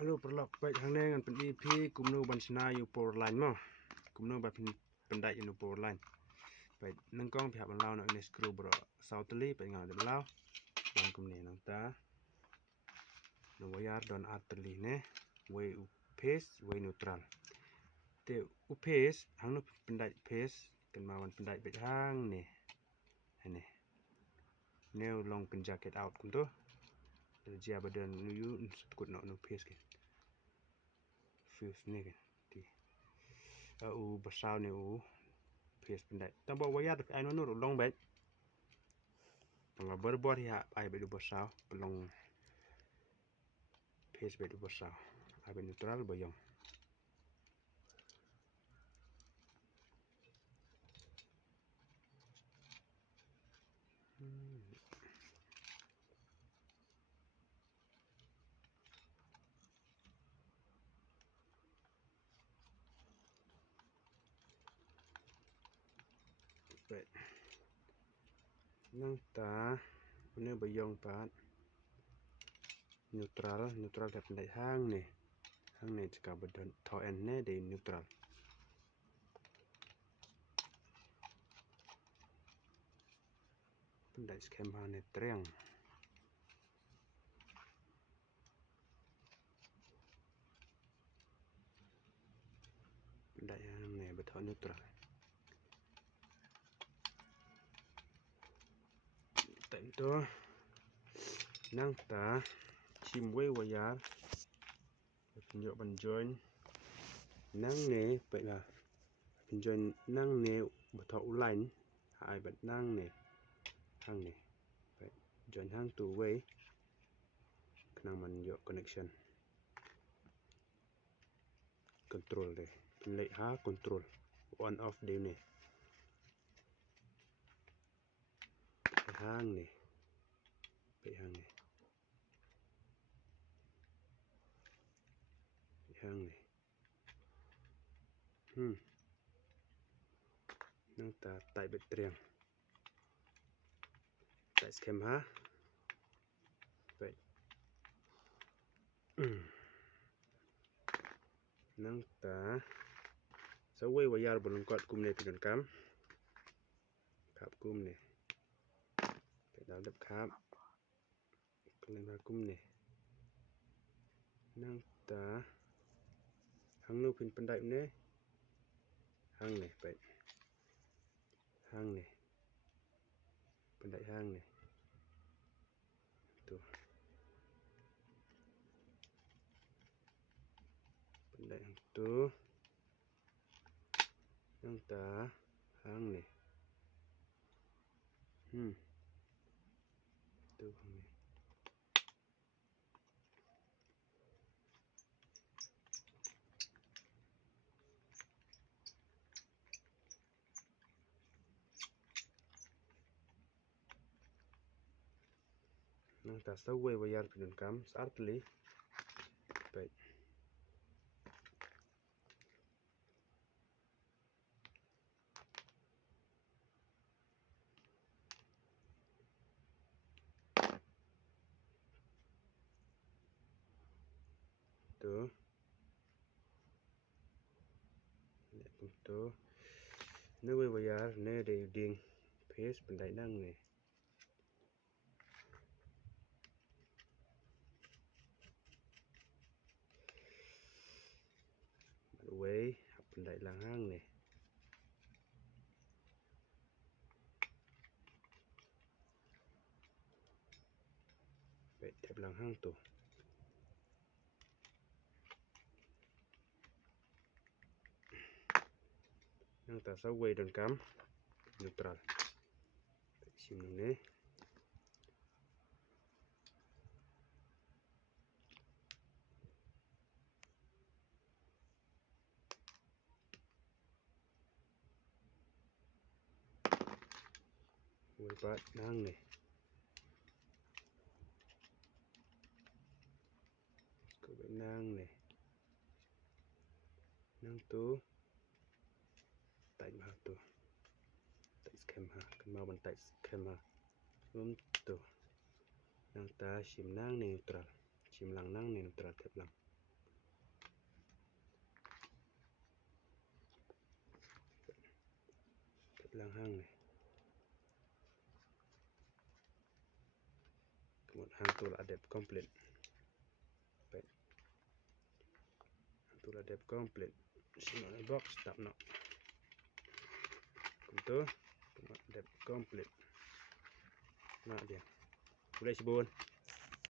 Halo perlok baik hang ne ngan pen EP kumnu ban sna yu power line mo kumnu ba pen dai yu power line baik nang kong pihak ban lao nak ne screw bro southly baik ngal de lao dan kumne nang ta no wayar don arteli ne way u pace way neutral te u pace hang no pen dai pace kan ma wan pen dai baik hang ne ane neu long pen jacket out kum tu dia badan nu yu kut no pace ke fuse ni kan ti u basau ni u pace pendai tambah wayar ai no nur long baik tangga berbor ya ai bedu basau pelong pace bedu basau ai neutral bayong baik nang ta ne bayong pat neutral kat pendai hang ne jika badan tho en ne de neutral pendai skema ne triang pendai hang ne betho neutral tentu nang ta chim way wayar penjok ban join nang ne baik lah penjoin nang ne betho line ai bet nang ne hang ne baik join hang tu way kenang man yo connection control de penlai ha control on off de ne hang ne baik hang ne nang ta tai bet triang tai skem ha baik nang ta sawai wayar belengkot kum ne pidan kam khap kum ne pedal dap khap kelen ha kum ne nang ta hang nu pin pendai ne hang ne baik hang ne pendai hang ne tu pendai hang tu nang ta hang ne tu hang ne nang ta sawai wayar pidan kam sartli baik tu tu ne way wayar ne de ding pace pendai nang ne way pendai lang hang ne baik thep lang hang tu nang ta sawai dan kam neutral sim ne way pat nang ne ko nang ne nang tu tai ma tu tai skem ha kan ma ban tai skem ha tu nang ta sim nang ne neutral sim lang nang ne neutral thep lang lang hang ni kemudian hang tu adep komplit baik hang tu adep komplit semua box tak nak betul adep komplit nak dia boleh sebun